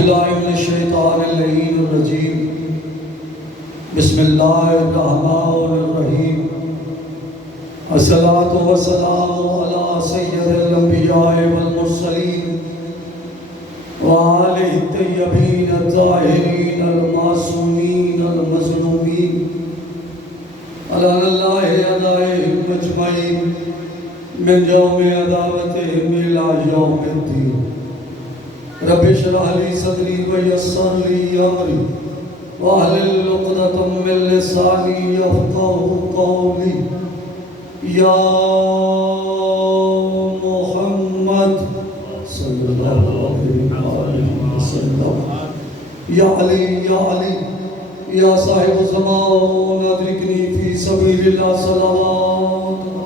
باللہ من الشیطان اللعین الرجیم بسم اللہ الرحمن الرحیم الصلاۃ والسلام علی سید الانبیاء والمرسلین وآلہ الطیبین الطاہرین المعصومین المظلومین علی اللہ علیہم اجمعین من یوم عداوتہم الی یوم الدین رب اشرح لی صدری ویسر لی امری واحلل عقدۃ من لسانی یفقهوا قولی یا محمد صلی اللہ علیہ وسلم یا علی یا صاحب الزمان ادرکنی فی سبیل اللہ صلوات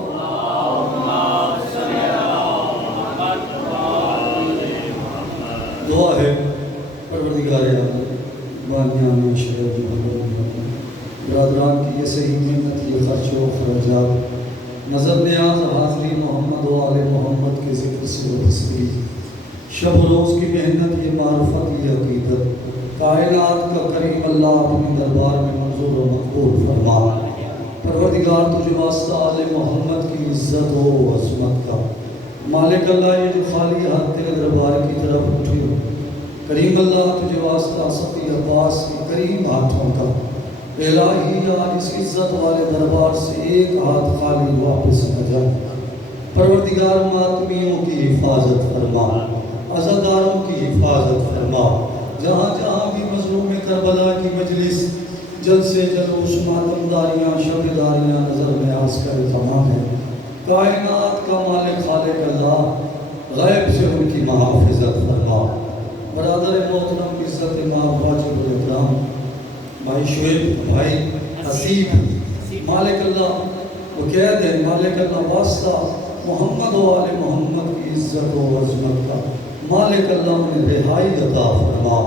دعا ہے پروردگار عالم بانیان شہر برادران کی یہ صحیح محنت یہ خرچ و خرچات نظر نیاز حاضری محمد و آل محمد کے ذکر سے و تصویر شب و روز کی محنت یہ معرفت یہ عقیدت کائنات کا کریم اللہ اپنے دربار میں منظور و مقبول فرما پروردگار تجھے واسطہ آل محمد کی عزت و عظمت کا مالک اللہ یہ جو خالی ہاتھ تیرے دربار کی طرف اٹھی ہو کریم اللہ تجھے واسطہ صفی عباس کے کریم ہاتھوں کا الہی آج اس عزت والے دربار سے ایک ہاتھ خالی واپس نہ جائے پروردگار ماتمیوں کی حفاظت فرما عزاداروں کی حفاظت فرما جہاں جہاں بھی مظلوم کربلا کی مجلس جلسے جلوس ماتمداریاں شبداریاں نظر نیاز کا التمام ہے کائنات کا مالک خالق اللہ غیب سے ان کی محافظت فرما برادر محترم عزت امام واجب الاکرام بھائی شعیب بھائی حسیب مالک اللہ وہ کہہ دیں مالک اللہ واسطہ محمد و آل محمد کی عزت و عظمت کا مالک اللہ انہیں رہائی عطا فرما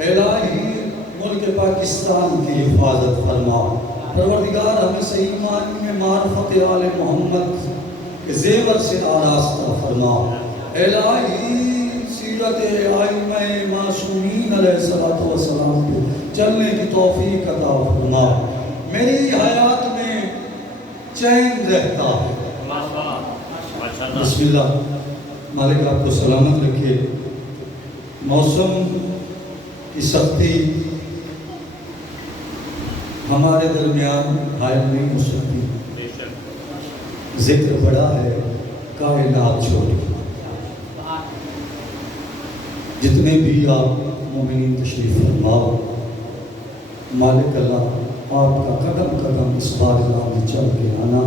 الہی ملک پاکستان کی حفاظت فرما پروردگار ہمیں صحیح معنی میں معرفت آل محمد کے زیور سے آراستہ فرما الہی سیرت آئمہ معصومین علیہ السلام پہ چلنے کی توفیق عطا فرما میری حیات میں چین رہتا ہے بسم اللہ مالک آپ کو سلامت رکھے موسم کی سختی ہمارے درمیان حائل نہیں ہو سکتی ذکر بڑا ہے کائنات چھوٹی جتنے بھی آپ مومنین تشریف فرماؤ مالک اللہ آپ کا قدم قدم اس بارگاہ میں چل کے آنا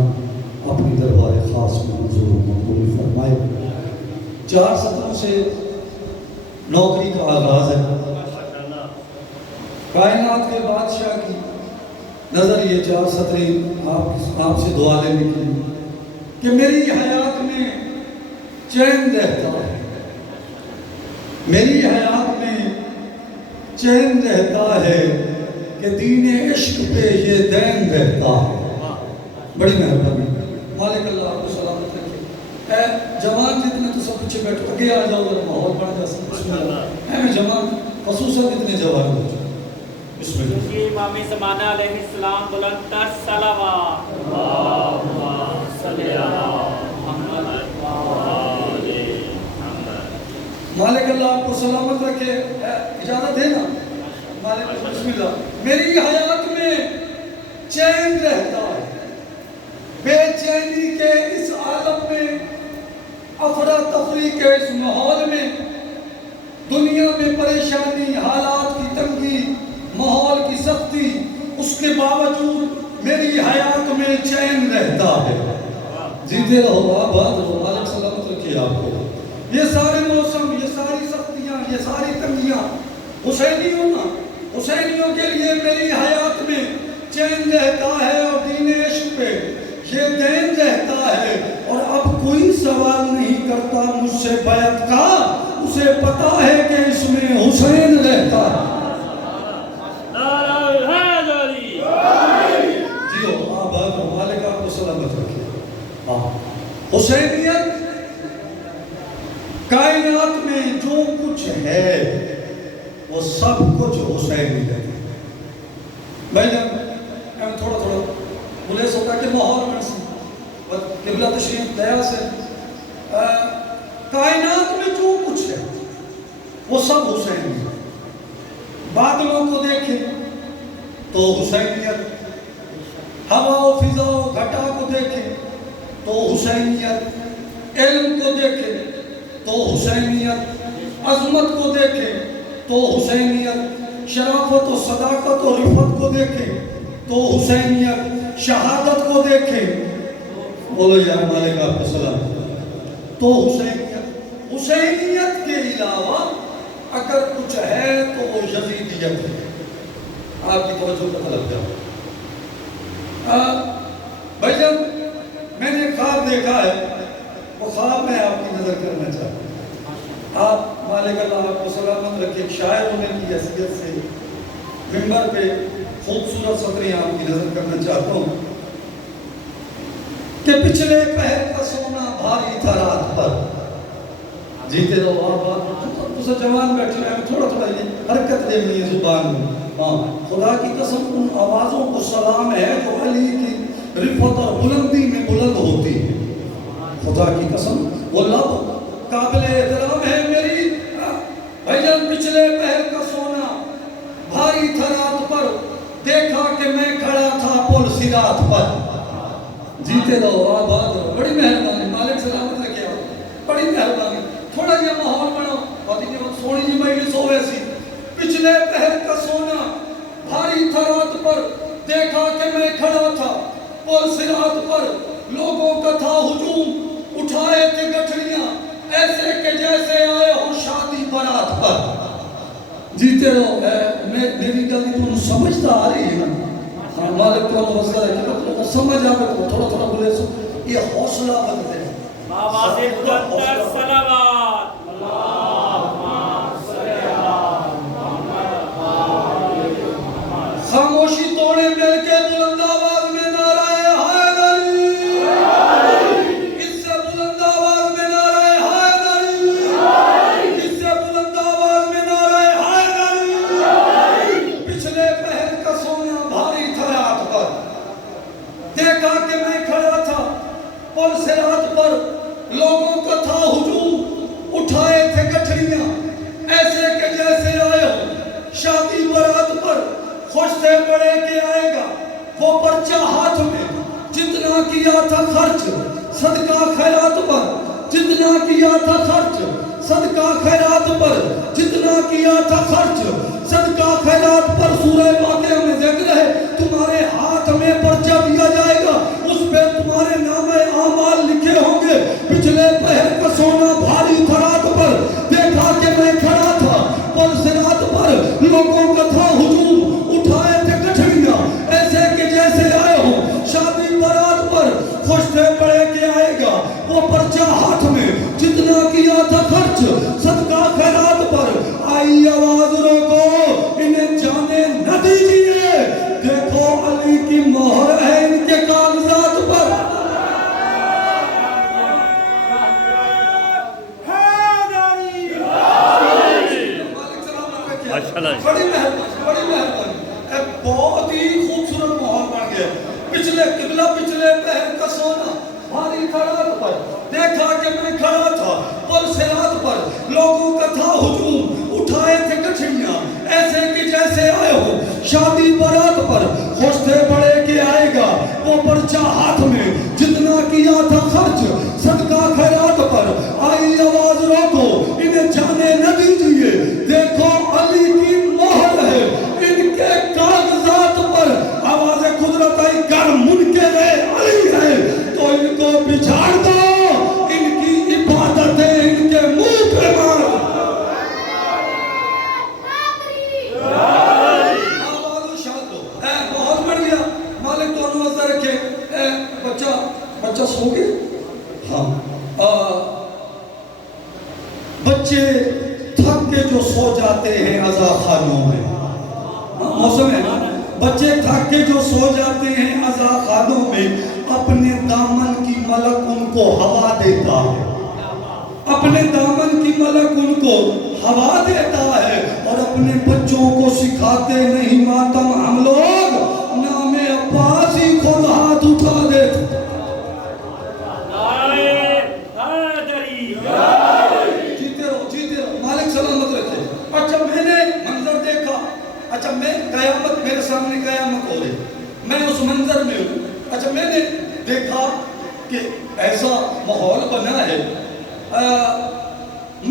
اپنی دربار خاص میں منظور و مقبول فرمائے 4 سطروں سے نوکری کا آغاز ہے کائنات کے بادشاہ کی نظر یہ 4 سطریں آپ سے دعا لینے کے لیے کہ میری حیات میں چین رہتا ہے میری حیات میں چین رہتا ہے کہ دین عشق پہ یہ دین رہتا ہے بڑی مہربانی مالک اللہ آپ کو سلامت رکھے اے جوان جتنے تو سب پچھے بیٹھو اگے آ جاؤ ذرا ماحول بڑھ جا بسم اللہ اے میں جوان خصوصاً اتنے جوان ہو بسم اللہ امام زمانہ علیہ السلام بلند تر صلوات اللہم صلی علی محمد مالک اللہ آپ کو سلامت رکھے اجازت ہے نا مالک بسم اللہ میری حیات میں چین رہتا ہے بے چینی کے اس عالم میں افراتفری کے اس ماحول میں دنیا میں پریشانی حالات کی تنگی ماحول کی سختی اس کے باوجود میری حیات میں چین رہتا ہے جیتے رہو آباد رہو مالک سلامت رکھیے آپ کو یہ سارے موسم یہ ساری سختیاں یہ ساری تنگیاں حسینیوں کے لیے میری حیات میں چین رہتا ہے اور دین عشق پہ یہ دین رہتا ہے اور اب کوئی سوال نہیں کرتا مجھ سے بیعت کا اسے پتا ہے کہ اس میں حسین رہتا ہے جیو آباد مالک آپ کو سلامت رکھے حسینیت کائنات میں جو کچھ ہے وہ سب کچھ حسین ہی رہتے ہیں بھائی جان ہم تھوڑا تھوڑا بولے سوتا کہ ماحول میں سی قبلہ تشریف دیا سے کائنات میں جو کچھ ہے وہ سب حسین ہی ہے بادلوں کو دیکھیں تو حسینیت ہوا و فضا و گھٹا کو دیکھیں تو حسینیت علم کو دیکھیں تو حسینیت عظمت کو دیکھیں تو حسینیت شرافت و صداقت و رفت کو دیکھیں تو حسینیت شہادت کو دیکھیں بولو یا مالک آپ کو سلام تو حسینیت کے علاوہ اگر کچھ ہے تو وہ یزیدیت ہے آپ کی توجہ کا طلب جاؤ بھائی جب میں نے خواب دیکھا ہے وہ خواب میں آپ کی نظر کرنا چاہتا ہوں آپ مالک اللہ آپ کو سلامت رکھے شاعر ہونے کی حیثیت سے منبر پہ خوبصورت سطریں آپ کی نظر کرنا چاہتا ہوں کہ پچھلے پہر کا سونا بھاری تھا رات پر جیتے رہو آپ تو جوان بیٹھے ہیں تھوڑا تھوڑا یہ حرکت دے ملی زبان میں خدا کی قسم ان آوازوں کو سلام ہے جو علی کی رفت اور بلندی میں بلند ہوتی ہے خدا کی قسم وہ لب قابل احترام ہے میری بھائی جان پچھلے پہر کا سونا بھاری تھا رات پر دیکھا کہ میں کھڑا تھا پل صراط پر جیتے رہو آباد رہو بڑی مہربانی مالک سلامت رکھے بڑی مہربانی تھوڑا یہ ماحول بناؤ بہت ہی سونی جی مجلس ہو ویسی پچھلے پہر کا سونا بھاری تھا رات پر دیکھا کہ میں کھڑا تھا پل صراط پر لوگوں کا تھا ہجوم اٹھائے تھے گٹھڑیاں ایسے کہ جیسے آئے ہو شادی برات پر جیتے رہو میری گلی تو سمجھتا آ رہی ہے نا مالک تو وزر ہے کہ سمجھ آگے تو تھوڑا تھوڑا بولے سو یہ حوصلہ بنتے ہیں بابا سے بلندر صلوات خاموشی توڑے مل کے بلند آواز میں نعرہ حیدری اس سے بلند آواز میں نعرہ حیدری اس سے بلند آواز میں نعرہ حیدری پچھلے پہر کا سونا بھاری تھا رات پر دیکھا کہ میں کھڑا تھا پل صراط پر لوگوں کا تھا ہجوم اٹھائے تھے گٹھڑیاں ایسے کہ جیسے آئے ہو شادی برات پر خوش تھے پڑے کے آئے گا وہ پرچہ ہاتھ میں جتنا کیا تھا خرچ صدقہ خیرات پر جتنا کیا تھا خرچ صدقہ خیرات پر جتنا کیا تھا خرچ صدقہ خیرات پر سورہ واقعہ میں ذکر ہے تمہارے ہاتھ میں پرچہ دیا جائے گا اس پہ تمہارے نام اعمال لکھے ہوں گے پچھلے پہر کا سونا بھاری تھا رات پر دیکھا کہ میں کھڑا تھا پل صراط پر لوگوں کا تھا ہجوم اٹھائے تھے گٹھڑیاں ایسے کہ جیسے آئے ہوں شادی برات پر خوش تھے پڑے کے آئے گا وہ پرچہ ہاتھ میں جتنا کیا تھا خرچ صدقہ خیرات پر آئی آواز روکو انہیں جانے نہ دیجئے دیکھو علی کی مہر ہے ان کے کاغذات پر بڑی مہربانی بہت ہی خوبصورت ماحول بن گیا پچھلے قبلہ پچھلے پہر کا سونا بھاری تھا رات پر دیکھا کہ میں کھڑا تھا پل صراط پر لوگوں کا تھا ہجوم اٹھائے تھے گٹھڑیاں ایسے کہ جیسے آئے ہو شادی برات پر خوش تھے پڑے کے آئے گا وہ پرچہ ہاتھ میں جتنا کیا تھا خرچ صدقہ خیرات پر آئی آواز روکو انہیں جانے نہ دیجئے دیکھو علی کی مہر ہے ان کے کاغذات پر آواز قدرت آئی گر منکر علی ہے تو ان کو بچھاڑ دو ان کی عبادتیں ان کے منہ پہ مارو آواز شاد دو بہت بڑھ گیا مالک تو انوزہ رکھے بچہ سو گئے ہاں بچے تھک کے جو سو جاتے ہیں عزا خانوں میں موسم ہے بچے تھک کے جو سو جاتے ہیں عزا خانوں میں اپنے دامن کی ملک ان کو ہوا دیتا ہے اپنے دامن کی ملک ان کو ہوا دیتا ہے اور اپنے اپنے بچوں کو سکھاتے نہیں ماتم ہم لوگ نام عباس ہی خود ہاتھ اٹھا دیتے. جیتے رہو مالک سلامت رکھے. اچھا میں نے منظر دیکھا. اچھا میں قیامت میرے سامنے قیامت ہو رہی, میں اس منظر میں ہوں. اچھا میں نے دیکھا کہ ایسا ماحول بنا ہے.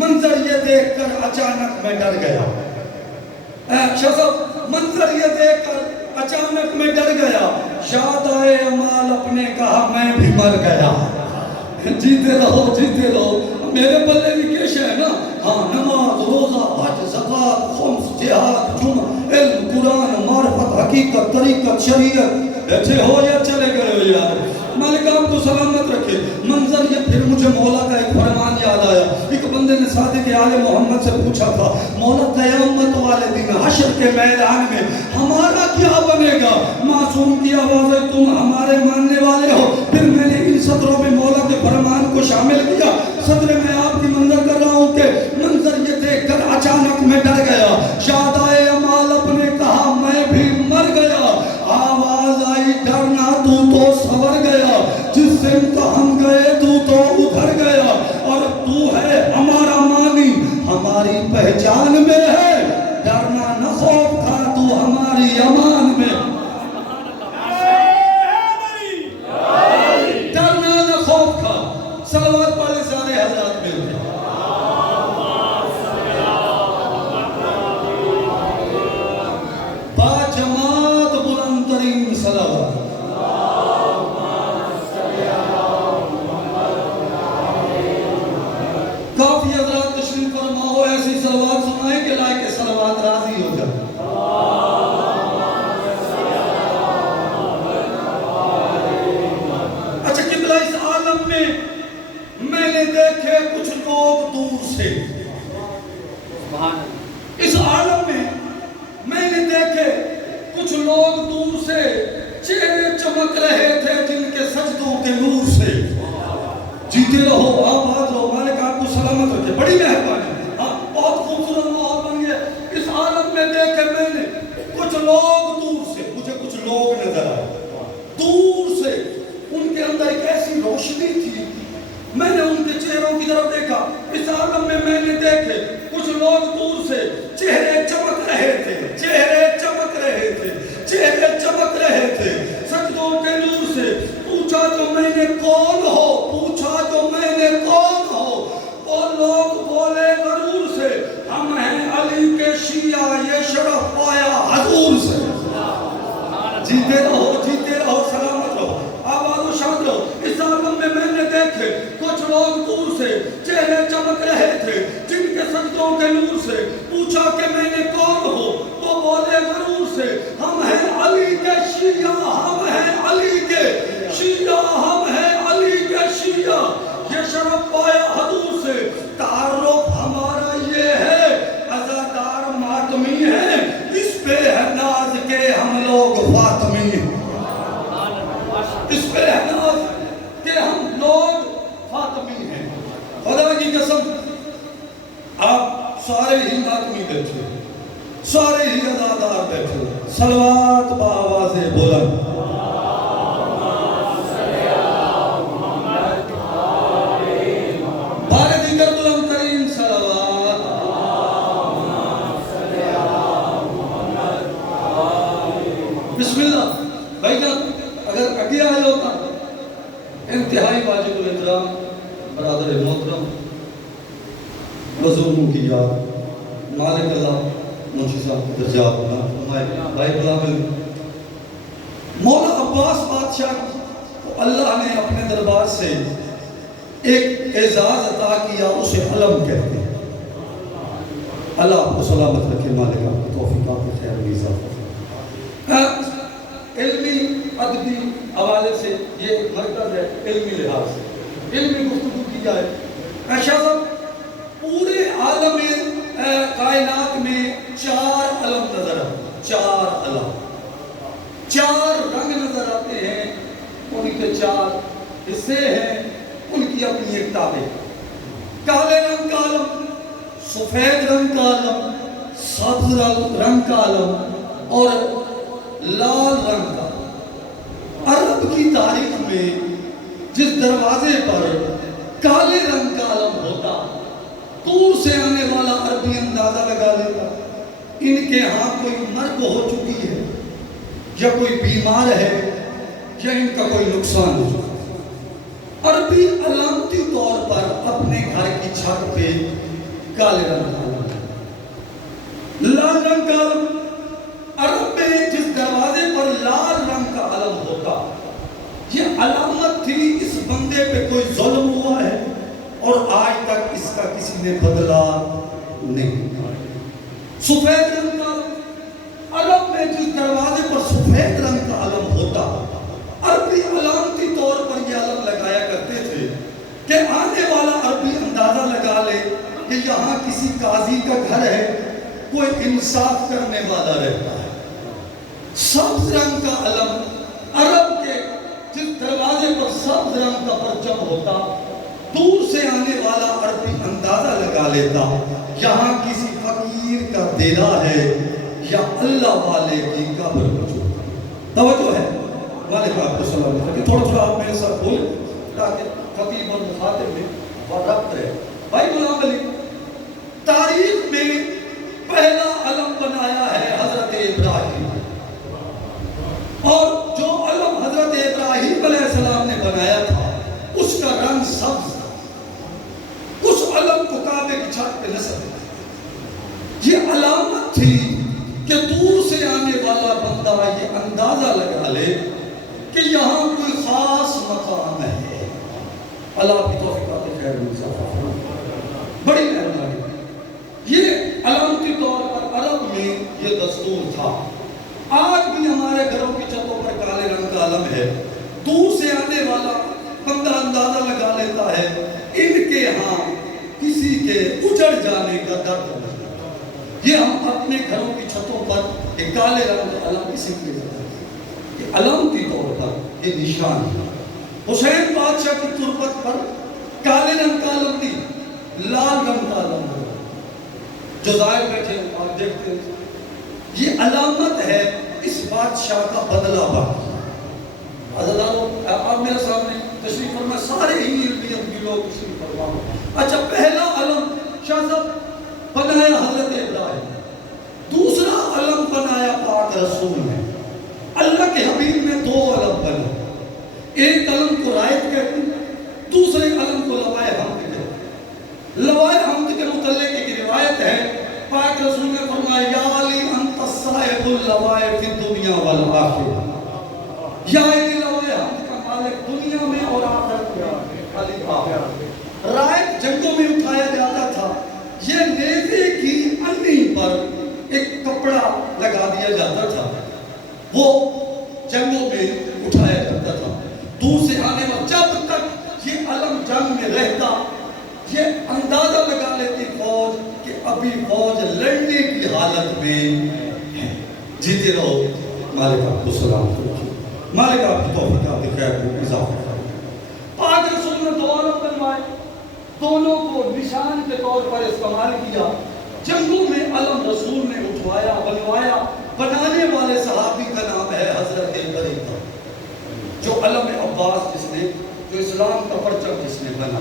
منظر یہ دیکھ کر اچانک میں ڈر گیا. شاہ صاحب منظر یہ دیکھ کر اچانک میں ڈر گیا. شاد آئے امال اپنے کہا میں بھی مر گیا. جیتے رہو میرے بلے بھی کیش ہے نا. ہاں نماز روزہ حج زکات خمس جہاد جمعہ علم قرآن معرفت حقیقت طریقت شریعت بیٹھے ہو یا چلے گئے ہو یار. مالک آپ کو سلامت رکھے. منظر یہ پھر مجھے مولا کا ایک فرمان یاد آیا. ایک بندے نے صادق آل محمد سے پوچھا تھا مولا قیامت والے دن حشر کے میدان میں ہمارا کیا بنے گا؟ معصوم کی آواز ہے تم ہمارے ماننے والے ہو. پھر میں نے ان صدروں میں مولا کے فرمان کو شامل کیا. صدر میں آپ کی منظر کر رہا ہوں کہ منظر یہ دیکھ کر اچانک میں ڈر گیا. شاد آئے امال اپنے کہا میں بھی مر گیا. آواز آئی ڈرنا تو سور گیا. جس سمت ہم گئے تو ادھر گیا. اور تو ہے ہمارا مانی ہماری پہچان میں ہے. ڈرنا نہ خوف کھا تو ہماری امان میں. ڈرنا نہ خوف کھا. صلوات پڑھے سارے حضرات مل کے. با جماعت بلند ترین صلوات. کافی حضرات تشریف فرما ہو ایسی صلوات سنائیں کہ لائق صلوات راضی ہو جائے. اچھا قبلہ اس عالم میں نے دیکھے کچھ لوگ دور سے. اس عالم میں نے دیکھے کچھ لوگ دور سے چہرے چمک رہے تھے جن کے سجدوں کے نور سے. جیتے رہو آباد رہو مالک آپ کو سلامت رکھے. بڑی مہربانی. ہاں بہت خوبصورت ماحول بن گیا. اس عالم میں دیکھے میں نے کچھ لوگ دور سے. مجھے کچھ لوگ نظر آئے دور سے. ان کے اندر ایک ایسی روشنی تھی. میں نے ان کے چہروں کی طرف دیکھا. اس عالم میں نے دیکھے کچھ لوگ دور سے چہرے چمک رہے تھے. چہرے چمک رہے تھے. چہرے چمک رہے تھے سجدوں کے نور سے. پوچھا تو میں نے کون ہو. پوچھا تو میں نے کون ہو. وہ لوگ بولے غرور سے ہم ہیں علی کے شیعہ یہ شرف پایا حضور سے. جیتے رہو سلامت رہو آباد و شاد رہو. اس عالم میں نے دیکھے کچھ لوگ دور سے چہرے چمک رہے تھے جن کے سجدوں کے نور سے. پوچھا کہ میں نے کون ہو. وہ بولے غرور سے ہم ہیں علی کے شیعہ. ہم ہیں علی کے شیعہ. ہم ہیں علی کے شیعہ یہ شرف پایا حضور سے. تعارف ہمارا یہ ہے عزادار ماتمی ہیں. اس پہ ہے ناز کے ہم لوگ فاطمی ہیں. اس پہ ہے ناز کہ ہم لوگ فاطمی ہیں. خدا کی قسم آپ سارے ہی ماتمی بیٹھے سارے ہی عزادار بیٹھے. صلوات بآواز بلند. بسم اللہ. بھائی جان اگر اگے آئے ہوتا انتہائی واجب الاحترام برادر محترم بزرگوں کی یاد مالک اللہ منشی صاحب کی درجات بنا فرمائے. بھائی بلابل مولا عباس بادشاہ کو اللہ نے اپنے دربار سے ایک اعزاز عطا کیا. اسے علم کہتے ہیں. اللہ آپ کو سلامت رکھے. مالک آپ کو توفیقات و خیر و اضافہ. علمی ادبی حوالے سے یہ مرکز ہے. علمی لحاظ سے علمی گفتگو کی جائے. شاہ صاحب پورے عالم کائنات میں 4 علم نظر آتے ہیں. 4 علم 4 رنگ نظر آتے ہیں. ان کے 4 حصے ہیں. ان کی اپنی ایک تابع. کالے رنگ کا علم, سفید رنگ کا علم, سبز رنگ کا علم اور لال رنگ کا۔ عرب کی تاریخ میں جس دروازے پر کالے رنگ کا علم ہوتا، دور سے آنے والا عربی اندازہ لگا لیتا ان کے ہاں کوئی مرگ ہو چکی ہے، یا کوئی بیمار ہے، یا ان کا کوئی نقصان ہو چکا ہے۔ عربی علامتی طور پر اپنے گھر کی چھت پہ کالے رنگ کا علم، لال رنگ کا علم۔ عرب میں جس دروازے پر لال رنگ کا علم ہوتا، یہ علامت تھی اس بندے پہ کوئی ظلم ہوا ہے، اور آج تک اس کا کسی نے بدلا نہیں۔ سفید رنگ کا علم، عرب میں جس دروازے پر سفید رنگ کا علم ہوتا، عربی علامتی طور پر یہ علم لگایا کرتے تھے کہ آنے والا عربی اندازہ لگا لے کہ یہاں کسی قاضی کا گھر ہے، کوئی انصاف کرنے والا رہتا ہے۔ سبز رنگ کا علم، عرب کے جس دروازے پر سبز رنگ کا پرچم ہوتا، دور سے آنے والا عربی اندازہ لگا لیتا یہاں کسی فقیر کا دیرا ہے یا اللہ والے کی قبر موجود۔ توجہ ہے، مالک آپ کو سلام کہ تھوڑا آپ میرے ساتھ بولیں تاکہ خطیب اور مخاطب میں ربط رہے۔ بھائی غلام علی، تاریخ میں پہلا علم بنایا ہے حضرت ابراہیم، اور جو علم حضرت ابراہیم علیہ السلام نے بنایا تھا اس کا رنگ سبز، اس علم کو کعبے کی چھت پہ نصب، یہ علامت تھی کہ دور سے آنے والا بندہ یہ اندازہ لگا لے کہ یہاں کوئی خاص مقام ہے۔ اللہ کی توفیقات خیر میں بڑی مہربانی۔ یہ علامتی طور پر عرب میں یہ دستور تھا۔ آج بھی ہمارے گھروں کی چھتوں پر کالے رنگ کا علم ہے، دور سے آنے والا بندہ اندازہ لگا لیتا ہے ان کے ہاں کسی کے اجڑ جانے کا درد نہیں۔ یہ ہم اپنے گھروں کی چھتوں پر ایک کالے رنگ کا علم اسی کے ذریعے، یہ علامتی طور پر یہ نشان ہے۔ حسین بادشاہ کی تربت پر کالے رنگ کا علم نہیں، لال رنگ کا علم ہے۔ جو ظاہر بیٹھے آپ دیکھتے ہیں، یہ علامت ہے اس بادشاہ کا بدلہ باقی۔ عزیزانو، آپ میرے سامنے تشریف فرمائیں، سارے ہی علمیت کی لوگ تشریف فرمائیں۔ اچھا، پہلا علم شاہ صاحب بنایا حضرت ابراہیم، دوسرا علم بنایا پاک رسول نے۔ اللہ کے حبیب میں دو علم بنے، ایک علم کو رائت کہتے ہیں، دوسرے علم کو لوائے حمد کہتے ہیں۔ لوائے حمد کے متعلق ایک روایت ہے، پاک رسول نے فرمایا یا علی انت صاحب اللوائے فی الدنیا والآخرہ، یا علی لوائے حمد کا مالک دنیا میں اور آخرت میں۔ علی آخرت رائت جنگوں میں اٹھایا جاتا تھا، یہ نیزے کی انی پر ایک کپڑا لگا دیا جاتا تھا، وہ جنگوں میں اٹھایا جاتا تھا۔ دور سے آنے والا جب تک یہ علم جنگ میں رہتا، یہ اندازہ لگا لیتی فوج کہ ابھی فوج لڑنے کی حالت میں ہے۔ جیتے رہو، مالک آپ کو سلام کرے، مالک آپ کی توفیقات خیر کو اضافہ کرے۔ پاک رسول نے دو علم بنوائے، دونوں کو نشان کے طور پر استعمال کیا۔ جنگوں میں علم رسول نے اٹھوایا، بنوایا۔ بنانے والے صحابی کا نام ہے حضرت بریدہ، جو علم عباس جس نے، جو اسلام کا پرچم جس نے بنا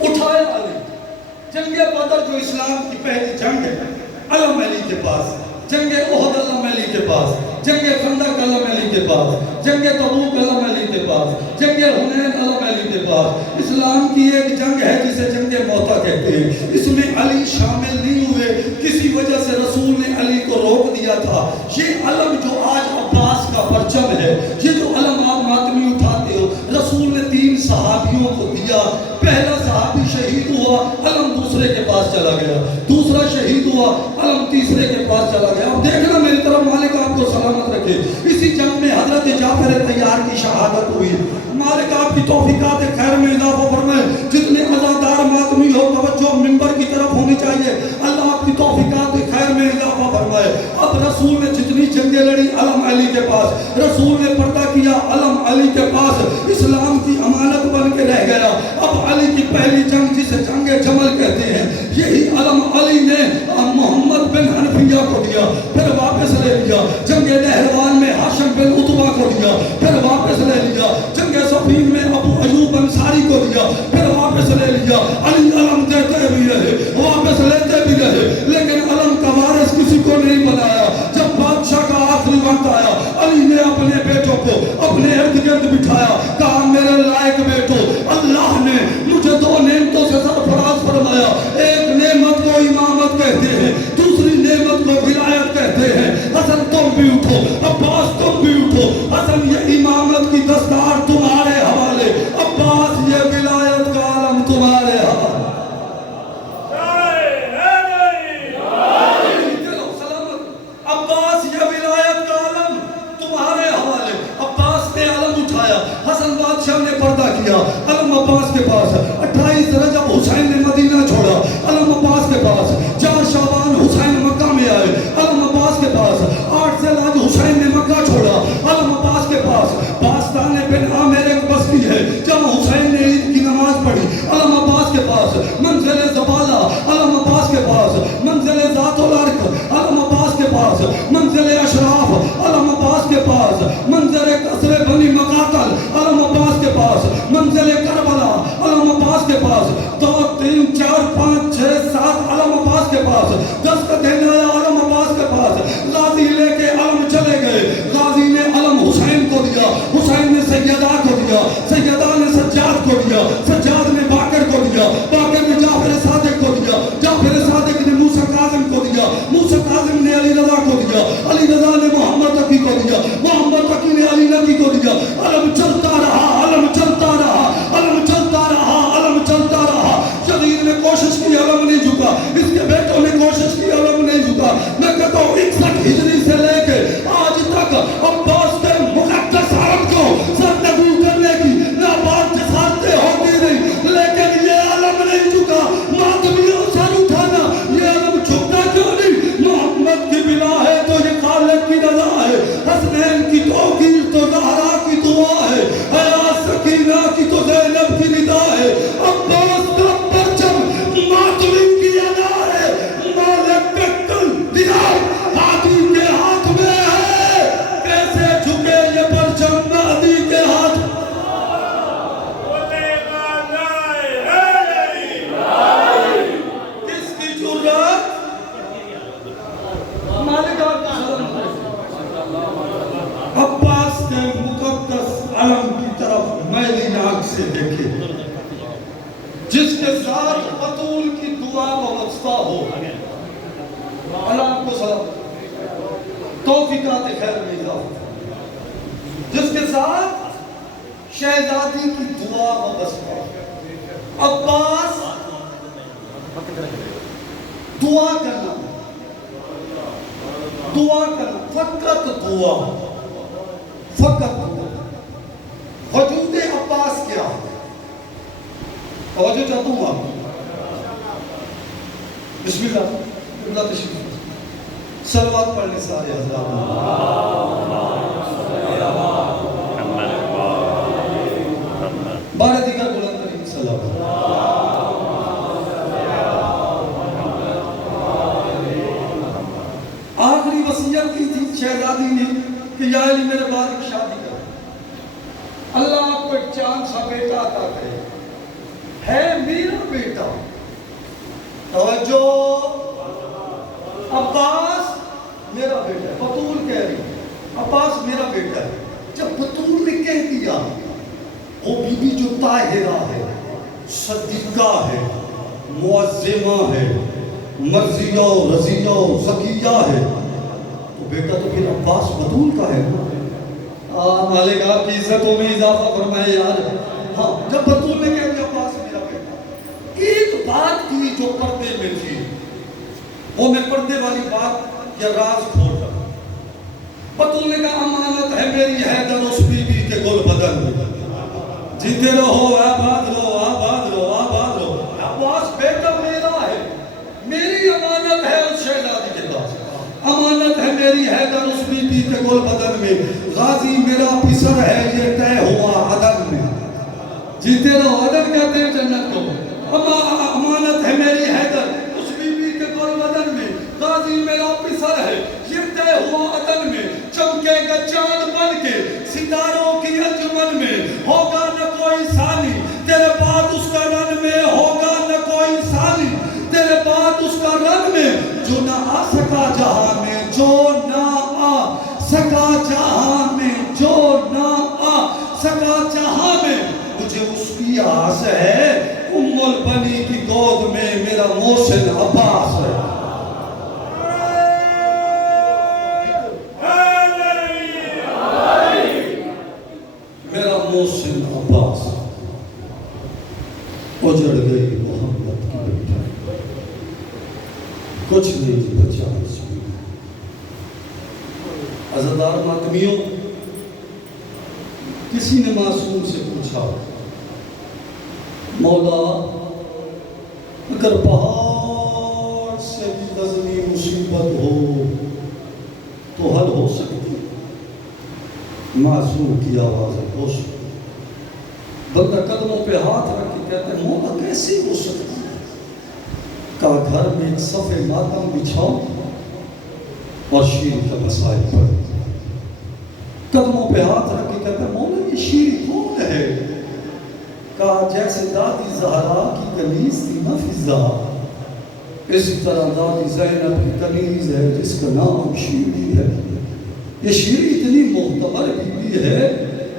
اٹھایا علی۔ جنگ بدر جو اسلام کی پہلی جنگ ہے، علم علی کے پاس۔ جنگ احد علم علی کے پاس، جنگ خندق علم علی کے پاس، جنگ تبوک علم علی کے پاس، جنگ حنین علم علی کے پاس۔ اسلام کی ایک جنگ ہے جسے جنگ موتا کہتے ہیں، اس میں علی شامل نہیں ہوئے، کسی وجہ سے رسول نے علی کو روک دیا تھا۔ یہ علم جو آج عباس کا پرچم ہے، یہ جو علم آپ ماتمی اٹھاتے ہو، رسول نے 3 صحابیوں کو دیا۔ پہلا صحابی شہید ہوا، علم دوسرے کے پاس چلا گیا، دوسرا شہید ہوا، علم تیسرے کے پاس چلا گیا۔ اب دیکھنا میری طرف، مالک آپ کو سلامت رکھے۔ اسی جنگ میں حضرت جعفر طیار کی شہادت ہوئی۔ مالک آپ کی توفیقات خیر میں اضافہ فرمائے۔ جتنے عزادار ماتمی ہو، توجہ منبر کی طرف ہونی چاہیے۔ اللہ آپ کی توفیقات خیر میں اضافہ فرمائے۔ اب رسول نے جتنی جنگیں لڑی، علم علی کے پاس، رسول نے پردہ کیا، علم علی کے پاس، اسلام کی امانت بن کے رہ گیا۔ اب علی کی پہلی جنگ جسے جنگ جمل کہتے ہیں، یہی علم علی نے محمد بن حنفیہ کو نہیں بنایا. جب بادشاہ کا آخری وقت آیا, علی نے اپنے بیٹوں کو اپنے ارد گرد بٹھایا, کہا میرے لائق بیٹو, اللہ نے مجھے دو نعمتوں سے سرفراز فرمایا. ایک نعمت کو امامت کہتے ہیں, دوسری نعمت کو ولایت کہتے ہیں. حسن تم بھی اٹھو, عباس تم بھی اٹھو. حسن یہ امامت کی دستار تمہارے حوالے, عباس یہ ولایت کا عالم تمہارے حوالے. چلو سلامت. عباس یہ ولایت کا عالم تمہارے حوالے. عباس نے علم اٹھایا, حسن بادشاہ نے پردہ کیا, علم عباس کے پاس. 28 رجب حسین نے مدینہ چھوڑا, علم عباس کے پاس. 4 شعبان حسین مکہ میں آئے, علم عباس کے پاس. 8 ذیلحج حسین نے مکہ چھوڑا, علم عباس کے پاس. باستان بن عامر ایک بستی ہے جہاں حسین نے عید کی نماز پڑھی, علم عباس کے پاس. منزل زبالہ علم عباس کے پاس. منزل ذات العرق علم عباس کے پاس. منزل اشراف علم عباس کے پاس. منزل قصر بنی مقاتل علم عباس کے پاس. منزل کربلا علم عباس کے پاس. 2 3 4 5 6 7 علم عباس کے پاس. 10 کا دن آیا علم عباس کے پاس. غازی لے کے علم چلے گئے. غازی نے علم حسین کو دیا, حسین نے سیدہ کو دیا, سیدہ نے سجاد کو دیا, سجاد نے باقر کو دیا, باقر نے جعفر صادق کو دیا, جعفر صادق نے موسیٰ کاظم کو دیا, موسیٰ کاظم نے علی رضا کو دیا, علی رضا نے محمد تقی کو دیا, محمد تقی نے علی نبی کو دیا. علم چلتا رہا, علم چلتا رہا, علم چلتا رہا, علم چلتا رہا. یزید نے کوشش کی, علم نہیں جھکا. اس کے بیٹوں نے کوشش کی, علم نہیں جھکا. میں کہتا ہوں 61 ہجری سے لے کے آج تک عباس کے مقدس علم کو سرنگو کرنے کی ناباد جسارتیں ہوتی رہی, لیکن یہ علم نہیں جھکا. ماتمیوں سر اٹھانا, یہ علم جھکتا کیوں نہیں؟ محمد کی بلا ہے تو یہ خالق کی رضا ہے, حسنین کی توقیر تو زہرا کی دعا ہے, حیات سکینہ کی تو زینب کی ندا ہے. عباس کا پرچم ماتمی کی ادا ہے, مالک کا کل دیار ہاتھی کے ہاتھ میں ہے. کیسے جھکے یہ پرچم مہدی کے ہاتھ؟ کس کی جرات؟ مالک عباس کے مقدس علم کی طرف میلی ناک سے دیکھے, جس کے ساتھ بطول کی دعا وابستہ ہو. علم کو سلام, توفیقات خیر میں اضافہ, جس کے ساتھ شہزادی کی دعا وابستہ ہو. عباس دعا کرنا, دعا کرنا, فقط دعا, فقط دعا. وجود عباس کیا ہے؟ توجہ چاہتا ہوں آپ. بسم اللہ, اللہ تشریف, صلوات پڑھنے سارے حضرات. بارہ دیگر بلند ترین صلوات. آخری وصیت کی تھی شہزادی نے کہ یا علی میرے بعد ایک شادی کر, اللہ آپ کو ایک چاند سا بیٹا عطا کرے, ہے میرا بیٹا. توجہ, عباس میرا بیٹا ہے. بطول کہہ رہی ہے عباس میرا بیٹا ہے. جب بطول نے کہہ دیا, وہ بی بی جو طاہرہ ہے, صدیقہ ہے, معظمہ ہے, مرضیہ و رضیہ و زکیہ ہے, تو بیٹا تو پھر عباس بطول کا ہے. مالک آپ کی عزتوں میں اضافہ فرمائے یار. ہاں, جب بطول نے کہہ دیا عباس میرا بیٹا, ایک بات کی جو پردے میں تھی, وہ میں پردے والی بات یا راز کھول رہا. بطول نے کہا امانت ہے میری حیدر اس بی بی کے گل بدن میں, جیتے رہو, آباد رہو, آباد رہو, آباد رہو. عباس بیٹا میرا ہے, میری امانت ہے اس شہزادی کے پاس, امانت ہے میری حیدر اس بی بی کے گل بدن میں. غازی میرا پسر ہے, یہ طے ہوا عدن میں. جیتے رہو, عدن کہتے ہیں جنت کو. امانت ہے میری حیدر اس بی بی کے گل بدن میں. غازی میرا پسر ہے, یہ طے ہوا عدن میں. چمکے گا چاند بن کے ستاروں کی انجمن میں, ہوگا نہ کوئی ثانی تیرے بعد اس کا رن میں, ہوگا نہ کوئی ثانی تیرے بعد اس کا رن میں, جو نہ آ سکے سکا جہاں میں جو نہ آ سکا جہاں میں جو نہ آ سکا جہاں میں مجھے اس کی آس ہے ام البنی کی گود میں میرا محسن عباس ہے میرا محسن عباس اجڑ گئی محمد کی بیٹا کچھ نہیں بچا اس میں عزادار ماتمیوں کسی نے معصوم سے پوچھا مولا اگر پہاڑ سے بھی وزنی مصیبت ہو تو حل ہو سکتی معصوم کی آواز ہے ہوش بندہ قدموں پہ ہاتھ رکھ کے کہتے ہیں مولا کیسے ہو سکتی ہے کہا گھر میں ایک صفحے ماتم بچھاؤ اور شیر کا مسائل پڑھ قدموں پہ ہاتھ رکھ کے کہتے ہیں مولا یہ شیر کون ہے کہا جیسے دادی زہرا کی کنیز تھی نا فضا اسی طرح دادی زینب کی کنیز ہے جس کا نام شیری ہے یہ شیری اتنی معتبر بی بی ہے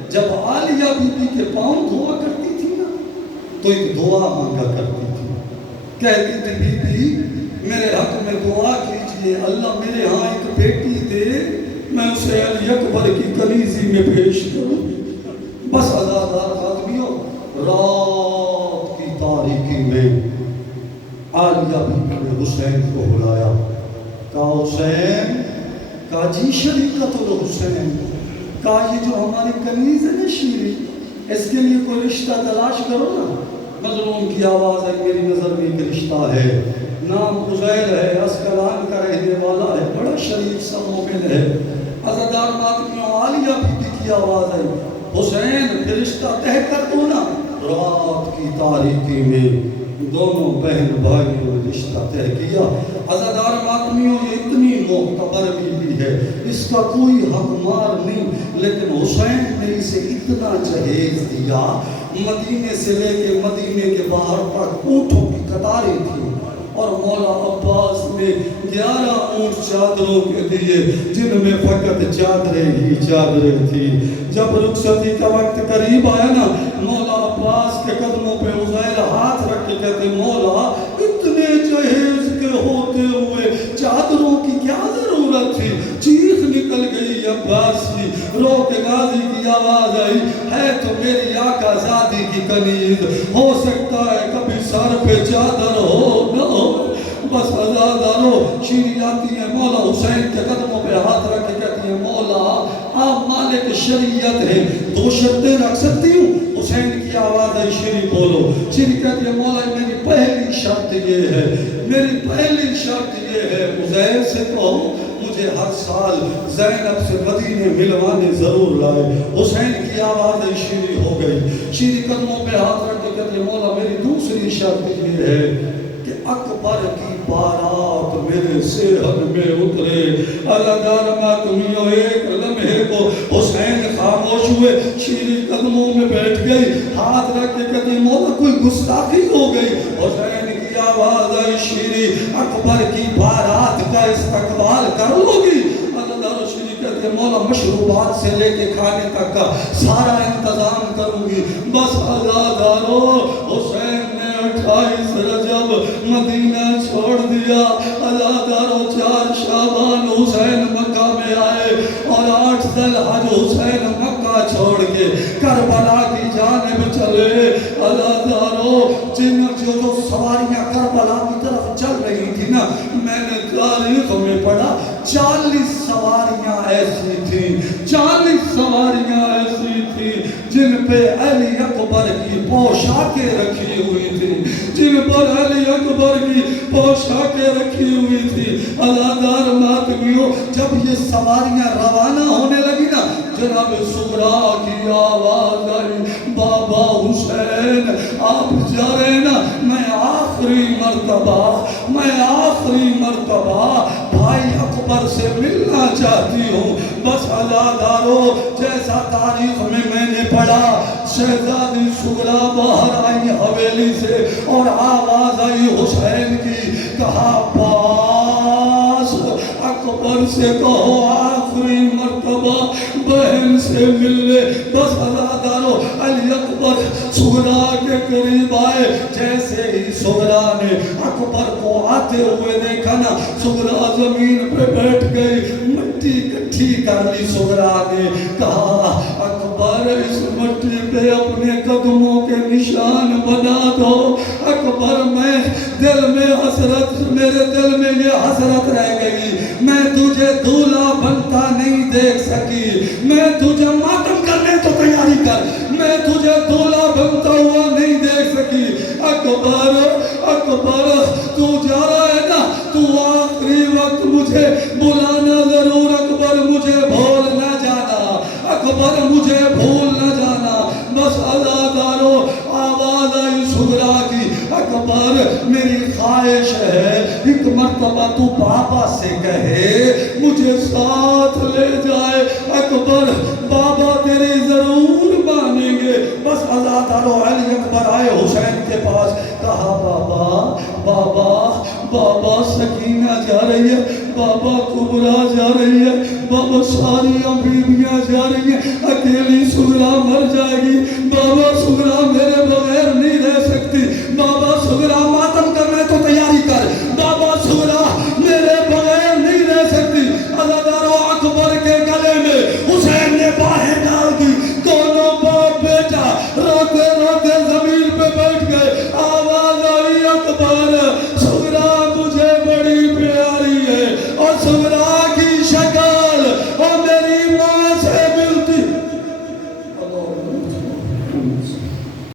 جب عالیہ بی بی کے پاؤں دعا کرتی تھی نا تو ایک دعا مانگا کرتی تھی کہتی تھی بی بی میرے حق میں دعا کیجئے اللہ میرے ہاں ایک بیٹی دے میں اسے علی اکبر کی کنیزی میں پیش کروں بس عزادار آدمیوں رات کی تاریکی میں عالیہ بی بی نے حسین کو بلایا کہا حسین کہا جی شریکت الحسین کہا یہ جو ہماری کنیز ہے نا شیری اس کے لیے کوئی رشتہ تلاش کرو نا مظلوم کی آواز ہے میری نظر میں ایک رشتہ ہے نام عزیر ہے اسکلان کا رہنے والا ہے بڑا شریف سا مومن ہے عزادار ماتمیوں عالیہ بی بی کی آواز ہے حسین پھر رشتہ طے کر دو نا رات کی تاریکی میں دونوں بہن بھائیوں نے رشتہ طے کیا عزادار ماتمیوں یہ اتنی معتبر بی بی ہے اس کا کوئی حق مار نہیں لیکن حسین نے اسے اتنا جہیز دیا مدینے سے لے کے مدینے کے باہر تک اونٹوں کی قطاریں تھیں اور مولا عباس نے 11 اونٹ چادروں کے دیے جن میں فقط چادریں ہی چادریں تھی جب رخصتی کا وقت قریب آیا نا مولا عباس کے قدموں پہ عزیر ہاتھ رکھ کے کہتے مولا اتنے جہیز کے ہوتے ہوئے چادروں کی کیا ضرورت تھی چیخ نکل گئی عباس کی رو کے غازی کی آواز آئی ہے تو میری آقا زادی کی کنیز ہو سکتا ہے کبھی سر پہ چادر ہو نہ ہو بس عزادارو شیری آتی ہے مولا حسین کے قدموں پہ ہاتھ رکھ کے کہتی ہے مولا آپ مالک شریعت ہے 2 شرطیں رکھ سکتی ہوں حسین کی آواز ہے شیری بولو شیری کہتی ہے مولا میری پہلی شرط یہ ہے میری پہلی شرط یہ ہے عزیر سے کہو مجھے ہر سال زینب سے مدینے ملوانے ضرور لائے حسین کی آواز ہے شیری ہو گئی شیری قدموں پہ ہاتھ رکھ کے کہتی ہے مولا میری دوسری شرط یہ ہے کہ اکبر کی بارات میرے صحت میں اترے عزادار ماتمیوں ایک لمحے کو حسین خاموش ہوئے شیری قدموں میں بیٹھ گئی ہاتھ رکھ کے کہتی مولا کوئی گستاخی ہو گئی حسین کی آواز آئی شیری اکبر کی بارات کا استقبال کر لو گی عزادار شیری کہتے مولا مشروبات سے لے کے کھانے تک کا سارا انتظام کروں گی بس عزادارو حسین نے 28 رجب مدینہ چھوڑ دیا عزادارو 4 شعبان حسین مکہ میں آئے اور 8 ذوالحج حسین مکہ چھوڑ کے کربلا کی جانب چلے عزادارو جو سواریاں کربلا کی طرف چل رہی تھی نا میں نے تاریخ میں پڑھا 40 سواریاں ایسی تھیں 40 سواریاں ایسی تھیں جن پہ علی اکبر کی پوشاکیں رکھی ہوئی تھی جن پر علی اکبر کی پوشاکیں رکھی ہوئی تھی عزادار ماتمیوں جب یہ سواریاں روانہ ہونے لگی نا جناب سغرا کی آواز آئی بابا حسین آپ جا رہے ہیں نا میں آخری مرتبہ بھائی اکبر سے ملنا چاہتی ہوں بس عزادارو جیسا تاریخ میں نے پڑھا شہزادی سغرا باہر آئی حویلی سے اور آواز آئی حسین کی کہا عباس اکبر سے کہو آخری مرتبہ بہن سے ملنے. بس عزادارو علی اکبر صغرا کے قریب آئے. جیسے ہی صغرا نے اکبر کو آتے ہوئے دیکھا نا, صغرا زمین پہ بیٹھ گئی, مٹی کٹھی کر لی. صغرا نے کہا اکبر اس مٹی پہ اپنے قدموں کے نشان بنا دو. اکبر میں دل میں حسرت, میرے دل میں یہ حسرت رہ گئی, میں تجھے دولہا بنتا نہیں دیکھ سکی. میں تجھے ماتم کرنے تو تیاری کر, میں تجھے دولہا بنتا ہوا نہیں دیکھ سکی. اکبر اکبر تو جا رہا ہے نا, تو آخری وقت مجھے بلانا ضرور. اکبر مجھے بھول نہ جانا, اکبر مجھے بھول نہ جانا. بس عزادارو آواز آئی صغرا کی, اکبر میری خواہش ہے ایک مرتبہ تو بابا سے کہے مجھے ساتھ لے جائے. اکبر بابا تیری ضرور مانیں گے. بس عزادارو علی اکبر آئے حسین کے پاس, کہا بابا بابا بابا سکینہ جا رہی ہے, بابا کبرا جا رہی ہے, بابا ساری بیویاں جا رہی ہیں, اکیلی صغرا مر جائے گی. بابا صغرا میرے بغیر نہیں رہ سکتی. بابا صغرا ماتم کرنے تو تیاری کر, بابا صغرا میرے بغیر نہیں رہ سکتی. عزادارو اکبر کے گلے میں حسین نے باہیں ڈال دی. دونوں باپ بیٹا روتے روتے زمین پہ بیٹھ گئے. آواز آئی اکبر صغرا مجھے بڑی پیاری ہے, اور صغرا کی شکل اور میری ماں سے ملتی.